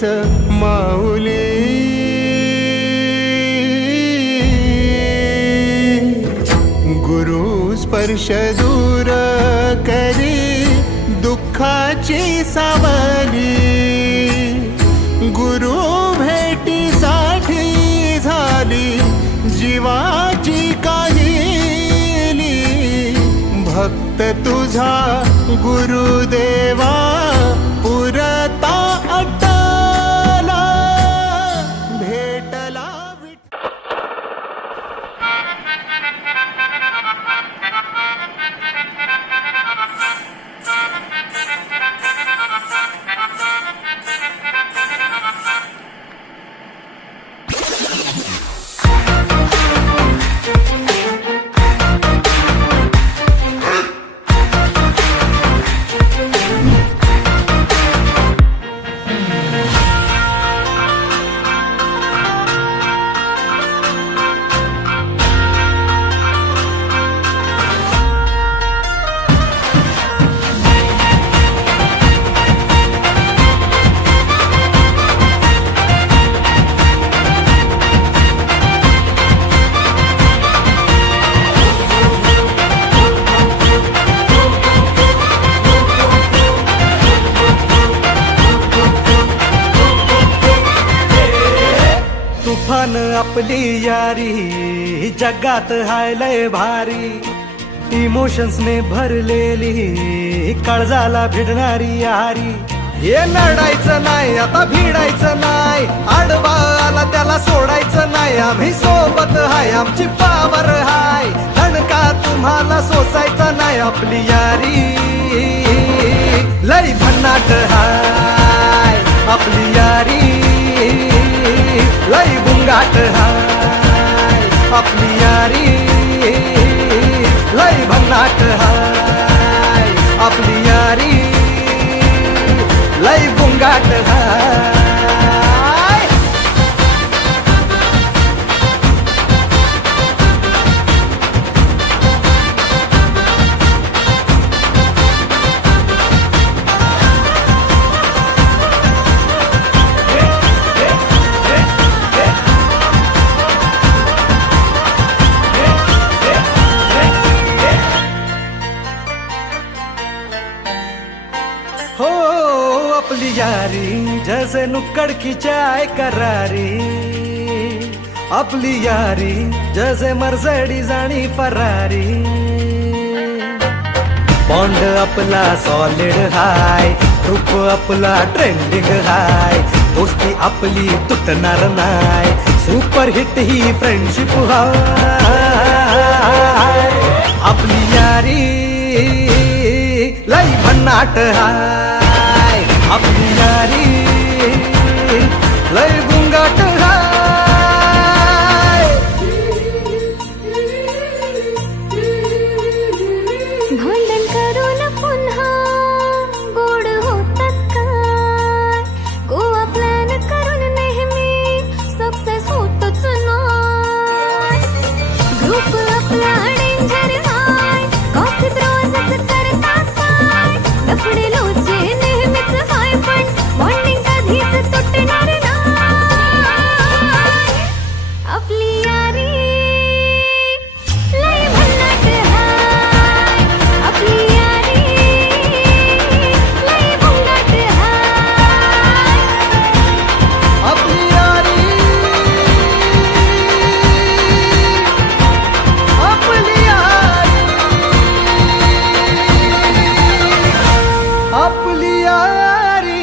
हीच माऊली गुरु स्पर्श दूर करी दुःखाची सावली गुरु भेटीसाठी झाली जीवाची काहिली भक्त तुझा गुरुदेवा पुरता अटला भेटला तुफान आपली यारी जगात हाय लय भारी इमोशन्स ने भरलेली काळजाला भिडणारी यारी हे लढायचं नाही आता भिडायचं नाही आडवा आला त्याला सोडायचं नाही आम्ही सोबत हाय आमची पावर हाय धणका तुम्हाला सोसायचा नाही आपली यारी लय भन्नाट हाय आपली यारी लय बुंगाट हाय आपली यारी लय भन्नाट हाय आपली यारी लय बुंगाट हाय हो अपनी यारी जैसे नुक्कड़ की चाय करारी अपनी यारी जैसे मर्सिडीज आणि फरारी बॉन्ड आपला सॉलिड हाय ग्रुप आपला ट्रेंडिंग हाय दोस्ती आपली तुटणार नाय सुपर हिट ही फ्रेंडशिप हाय आपली यारी लय भन्नाट हाय आपली यारी लय बुंगाट हाय भांडण करून पुन्हा गोड होतात काय गोवा प्लॅन करून नेहमी सक्सेस होतच नाही ग्रुप आपला डेंजर हाय गॉसिप रोजच करतात काय लफडे लोचे नेहमीच हाय पण बॉन्डिंग कधीच तुटणार नाही आपली यारी लय भन्नाट हाय आपली यारी लय बुंगाट हाय आपली यारी आपली यारी आपली यारी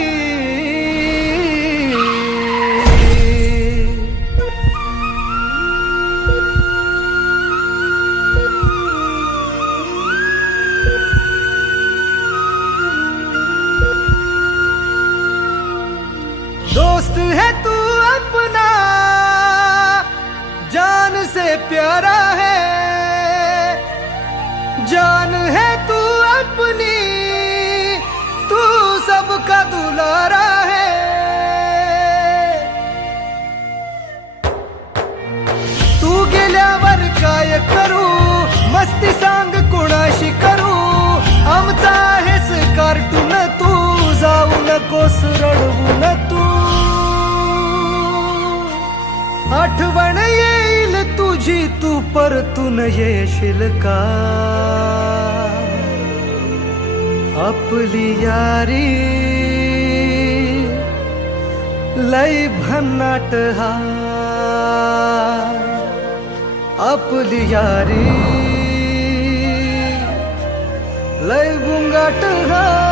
दोस्त है तू अपना जान से प्यारा है जान है तू अपनी तू सबका दुलारा है तू गेल्यावर काय करू मस्ती सांग कोणाशी करू आमचा आहेस कार्टून तू जाऊ नकोस रडवू न तू आठवण येईल तुझी, तू परतून येशील का? आपली यारी लय भन्नाट हाय, आपली यारी लय गुंगाट हाय.